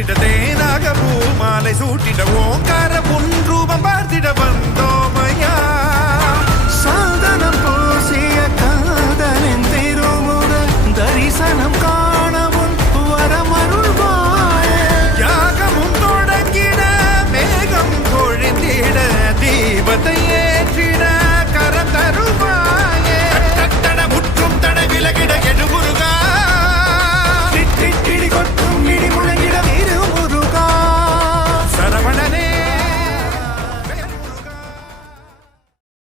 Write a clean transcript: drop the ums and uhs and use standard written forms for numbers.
போற்றிட தேனாக பூ மாலை சூட்டிட ஓங்கார பொன் ரூபம் பார்த்திட வந்தோமையா சாதனம் பூசிய காதலின் திருமுக தரிசனம் காணவும் வரமருள்வாய யாகமும் தொடங்கிட மேகம் பொழிந்திட தீபத்தை ஏற்றிட